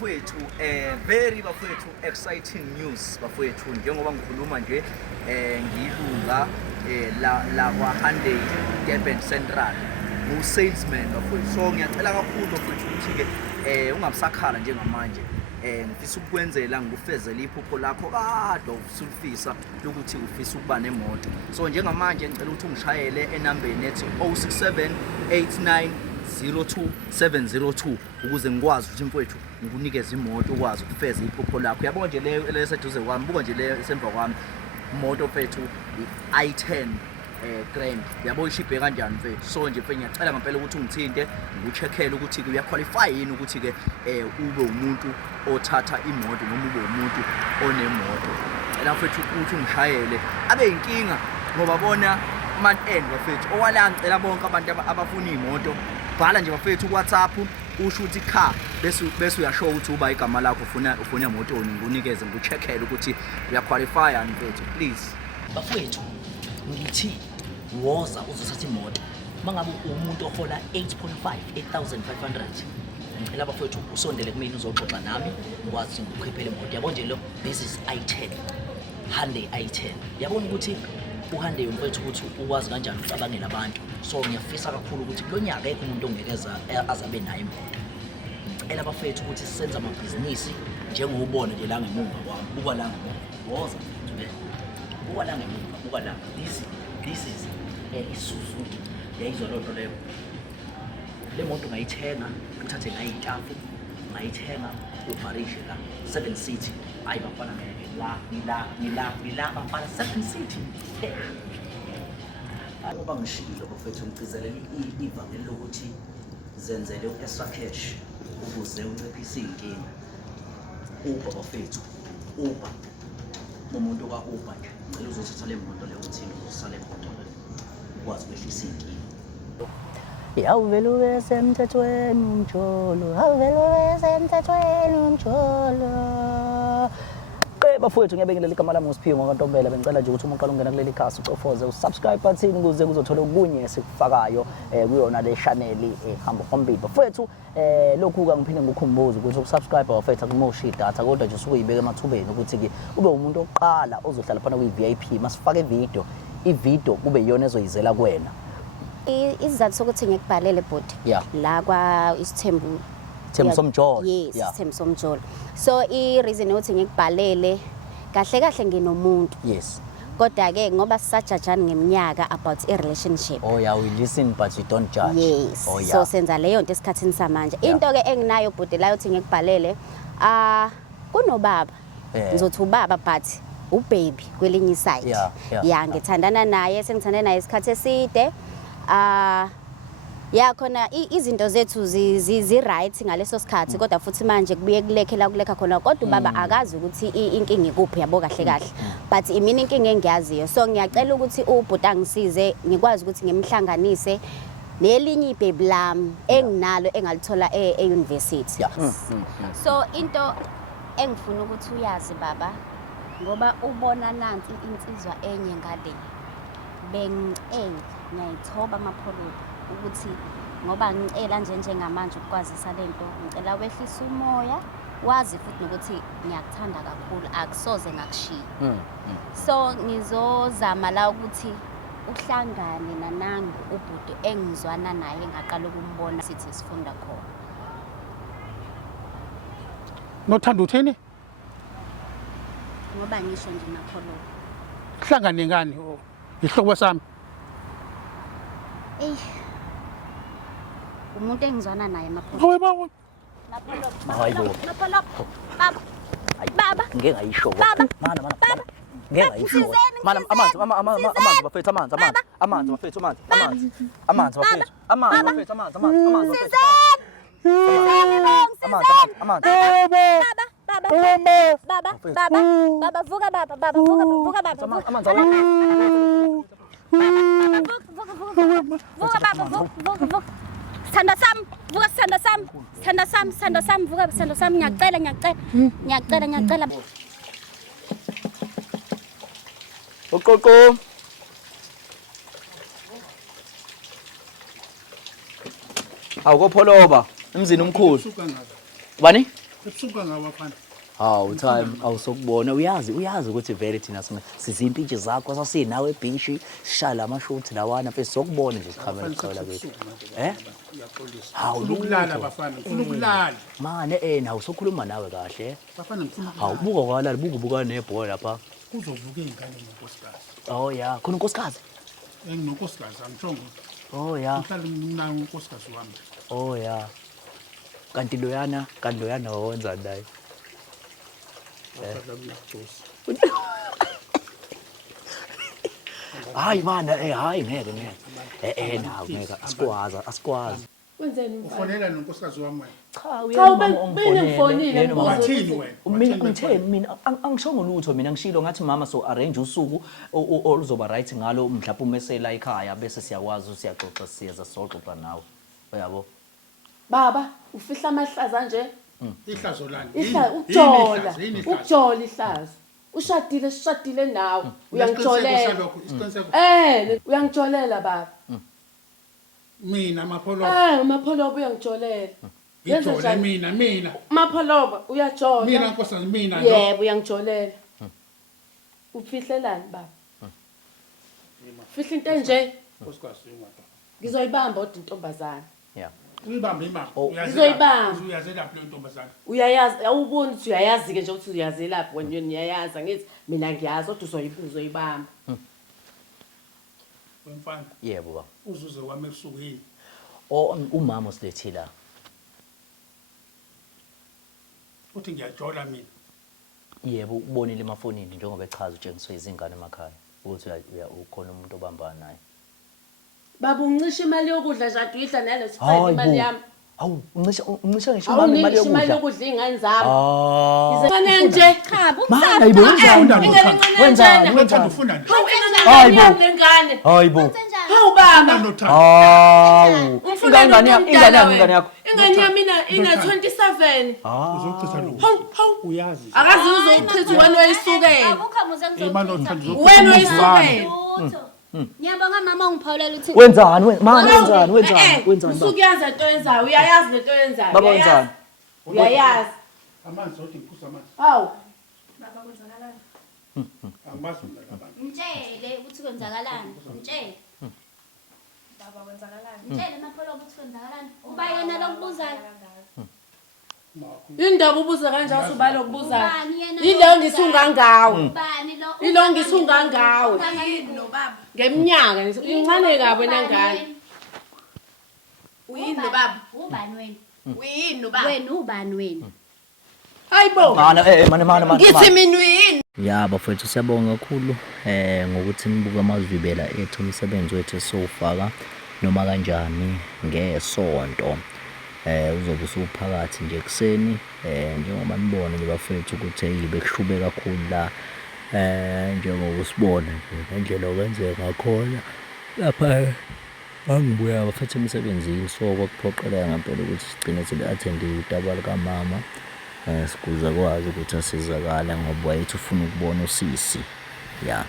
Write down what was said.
bafowethu very bafowethu exciting news bafowethu njengoba ngikhuluma nje ngilunga la kwa Hyundai Durban Central salesman bafowethu. So ngiyacela kakhulu bafowethu ukuthi ke ungamsakhala njengamanje ngifisa ukukwenzela ngikufezele iphupho lakho kade usulifisa lokuthi ufisa ukuba nemoto. So njengamanje ngicela ukuthi ungishayele enambeni ethi 0678902702 ukuze ngikwazi ukuthi mfowethu ngikunikeze imoto ukwazi ukufeza iphupho lakho. Yabona nje leyo leseduze kwami, buka nje leyo esemva kwami, imoto mfethu i10 grand. Yabo ishibhe kanjani mfethu. So nje mfethu ngiyacela ngempela ukuthi ungithinte ngikucheckele ukuthi ke uyaqualify yini ukuthi ke ube umuntu othatha imoto noma ube umuntu onemoto. Ela mfethu ukuthi ungishayele abe inkinga ngoba bona man end bafethu owala ngicela bonke abantu abafuna imoto bhala nje bafethu ku WhatsApp usho ukuthi car bese uyasho ukuthi uba igama lakho ufuna imoto nikunikeze ngikucheckele ukuthi uyaqualify and mfethu please bafethu ngithi woza uzothatha imoto mangabe umuntu ohola 8,500 ngicela bafethu usondele kumina uzoxoxa nami ukwazi ukukhiphela imoto. Yabo nje lo this is i10 Hyundai i10. Yabona ukuthi uHyundai mfethu ukuthi ukwazi kanjani ucabangela abantu. So ngiyafisa kakhulu ukuthi kulonyaka ekho umuntu ongekeza azabe nayo imoto. Ngicela bafethu ukuthi sisenze amabhizinisi njengobona nje la ngemuva kwami. Buka la ngemuva. Woza nje. Buka la ngemuva. Buka la. This is Suzuki. Yayizwa lonto leyo. Le moto ngayithenga uthathe ngayi itafu ngayithenga uparishe la 7 seat. Hayi bafana ngila bafana 7 seat. Ngoba ngishilo bafethu ngicizelela ivangeli lokuthi zenzele u-extra cash ukuze unciphise inkinga. Uba bafethu Uber umuntu ka Uber nje ngicela uzothatha le moto leyo uthini usale moto ukwazi ukwehlisa inkinga. Awuvele ube semthethweni umjolo, awuvele ube semthethweni umjolo. Bafowethu ngiyabingelela igama lami uSiphiwe ngoNtombela. Bengicela nje ukuthi uma uqala ungena kuleli khasi ucofoze usubscribe button ukuze uzothola okunye esikufakayo kuyona le channel ehamba phambili. Bafowethu lokhu ka ngiphinde ngikukhumbuze ukuthi ukusubscribe bafowethu akumoshi idatha kodwa nje usuke uyibeka emathubeni ukuthi ke ube umuntu oqala ozohlala phana kwi-VIP masifake ivideo kube iyona ezoyizela kuwena. Isizathu sokuthi ngikubhalele body la kwa isithembu somjolo. Yes, isithembu somjolo. So I reason ukuthi ngikubhalele kahle nginomuntu. Yes. Kodwa ke ngoba sisajajana ngeminyaka about a relationship. Oh yeah, we listen but we don't judge. Yes. Oh, yeah. So senza leyo nto esikhathini samanje. Into ke enginayo body la uthi ngikubhalele kunobaba. Ngizothi ubaba but ubaby kwelinye side. Yeah, ngithandana naye, sengithanda naye isikhathi eside. Ya khona izinto zethu zi right ngaleso sikhathi kodwa futhi manje kubuye kulekha khona kodwa ubaba akazi ukuthi inkinga ikuphi yabo kahle but imini inkinga engiyaziyo. So ngiyacela ukuthi ubhuta ngisize ngikwazi ukuthi ngimhlanganise nelinye ibaby lami enginalo engalithola e-university. So into engifuna ukuthi uyazi baba ngoba ubona nansi insizwa enye ngale bengicela ngiyayithoba amapholo ukuthi ngoba ngicela njengamanje ukwazisa lento ngicela wehlisa umoya wazi futhi nokuthi ngiyakuthanda kakhulu akusoze ngakushiya. So ngizozama la ukuthi uhlangane nanangu ubhuti engizwana naye ngaqala ukumbona sithi sifunda khona. Nothanda uthini? Ngoba ngisho nje napholo. Hlangane ngani ihlobo sami? Umuntu engizwana naye mapholo. Hayibo. Baba. Baba. Ngeke ngayisho. Baba. Mana. Ngeke ngayisho. Mana amanzi bafethu amanzi bafethu amanzi bafethu. Amanzi. Baba, vuka baba. Vuka baba. Sithanda sami, vuka sithanda sami, ngiyacela. Oqoqo. Awukopholoba emzini omkhulu. Bani? ebusuku ngabafana Hawu time awusokubona uyazi ukuthi vele thina sizimpintshi zakho sasinawe ebhishi sishala amashothi lawana mfethu sokubona nje siqhamela iqola bethu. Uyaxolisa. Hawu Ufuna ukulala lutho. bafana, ufuna ukulala. Mane nawu sokhuluma nawe kahle. Bafana ngifuna Hawu ukulala. buka kwalala buka nebhola lapha. Kuzovuka izingane nonkosikazi. Oh ya, khona unkosikazi. Enginonkosikazi angishongo. Oh ya. Ngihlala nginayo unkosikazi wami. Oh ya. Kanti loyana wawenzani naye? Wahlala kuyaxosa. Hayi mana hayi ngeke nawu ngeke asikwazi. Wenzeni Ufonela nonkosikazi wami wena. Cha bengifonile ngibuza Wathini ukuthi wena? mina ngithe mina angishongo lutho mina ngishilo ngathi mama so arrange usuku oluzoba right ngalo mhlawumbe umesela ekhaya bese siyakwazi siyaxoxa siyeza soxoxa nawe uyabo baba ufihla amahlaza nje Ihlazo lani? ukujola Yini ihlazo? ukujola ihlazo ushadile nawe uyangijolela Isiqiniseko. uyangijolela baba Mina mapholo. umapholoba uyangijolela Ngijole mina. umapholoba uyajola Mina nkosikazi mina. yebo uyangijolela ufihlelani baba fihla into enje Nkosikazi ingwada. ngizoyibamba odwa intombazana yeah Uyibambe imama. Ngizoyibamba. Uyazelaphi le ntombazana? uyayazi awuboni ukuthi uyayazi-ke nje ukuthi uyazelaphi wena uyayazi angithi mina ngiyazi kodwa uzoyibamba Wemfana. yebo baba Uzuze wami ebusuku yini? umama usilethila Uthi ngiyajola mina. yebo ubonile emafonini njengoba echaza utshengiswe izingane emakhaya ukuthi ukhona umuntu obambana naye baba uncisha imali yokudla nje aduyidla nalesifayile imali yami awu uncisha ngisho mama imali awuningisha imali yokudla yokudla iy'ngane zami Ngizefane nje cha Mana yibo wenzani Uthanda ufunda nje. Hayi bo. lengane hayibo hawu baba Unothanda. hawu ingane yakho ingane yami ina-27 Uzochitha lo. hawu Uyazi. akazi uzochitha wena oyisukele Imali othanda uzochitha. wena oyisukele Ngiyabonga mama ungiphawulela uthi wenzani wenzani usukuyazi lento yenzayo uyayazi lento yenzayo baba wenzani uyayazi Amanzi othi ngiphuza amanzi. hawu Angibazi mina labantu. mtshele ukuthi kwenzakalani. Mtshele. Baba kwenzakalani? Mtshele mapholo ukuthi kwenzakalani. Uba yena lokubuzayo. indaba ubuza kanjalo ubalo lokubuzayo Ubani yena yileyo ngisungangawe Ubani lo? Ilo ngisungangawe Uyini lo baba? ngeminyaka incane kabi nengane Uyini lo baba? Ubani wena? Uyini lo baba? Wena ubani wena? hayibo mana Ngithi mina uyini? ya bafowethu siyabonga kakhulu ngokuthi nibuka amazwibela ethu umsebenzi wethu esofaka noma kanjani ngesonto uzobe usuphakathi nje ekseni njengoba nibona nje bafowethu ukuthi bekushube kakhulu la njengoba usibona nje ngendlela okwenzeka ngakhona lapha angibuya bafethu emsebenzini so kwakuphoqeleka ngempela ukuthi sigcine sibe-attende utabalo kamama sikuze kwazi ukuthi asizakala ngoba wayethu ufuna ukubona usisi ya